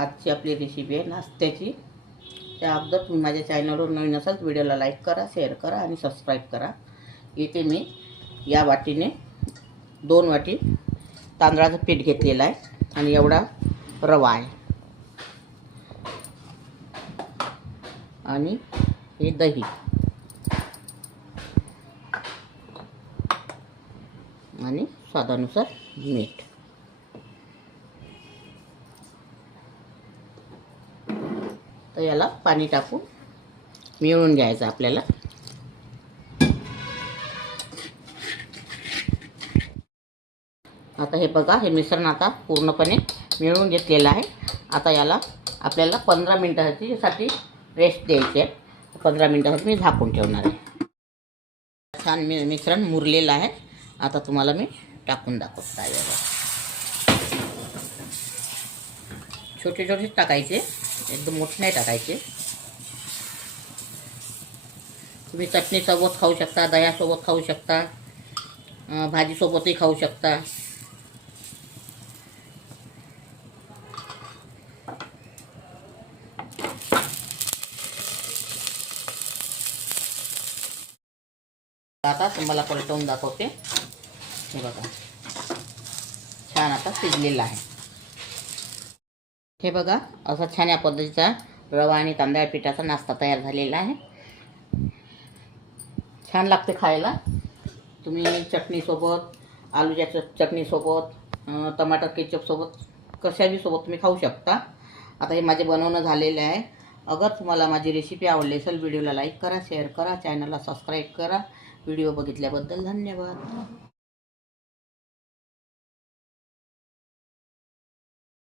आजची आपली रेसिपी आहे नाश्त्याची। त्या अगोदर तुम्ही माझ्या चॅनलवर नवीन असाल तर व्हिडिओला लाईक करा, शेअर करा आणि सबस्क्राईब करा। इथे मी या वाटीने 2 वाटी तांदळाचं पीठ घेतलेलं आहे आणि एवढा रवा आहे आणि हे दही आणि स्वादानुसार मीठ। तर याला पाणी टाकून मिळवून घ्यायचं आपल्याला। आता हे बघा, हे मिश्रण आता पूर्णपणे मिळवून घेतलेलं आहे। आता याला आपल्याला 15 मिनिटांसाठी रेस्ट द्यायची आहे। 15 मिनिटांसाठी मी झाकून ठेवणार आहे। छान मिश्रण मुरलेलं आहे। आता तुम्हाला मी टाकून दाखवते आहे। छोटे छोटे टाकायचे, एकदम मोठे नाही टाकायचे। तुम्ही चटणीसोबत खाऊ शकता, दह्यासोबत खाऊ शकता, भाजीसोबतही खाऊ शकता। आता तुम्हाला पलटवून दाखवते। हे बघा, छान आता शिजलेलं आहे। हे बघा, असा छान या पद्धतीचा रवा आणि तांदळा पिठाचा नाश्ता तयार झालेला आहे। छान लागते खायला। तुम्ही चटणीसोबत, आलूच्या चटणीसोबत, टमाटर केचपसोबत, कशाही सोबत तुम्ही खाऊ शकता। आता हे माझे बनवणं झालेले आहे। अगर तुम्हाला माझी रेसिपी आवडली असेल, व्हिडिओला लाईक करा, शेअर करा, चॅनलला सबस्क्राईब करा। व्हिडिओ बघितल्याबद्दल धन्यवाद।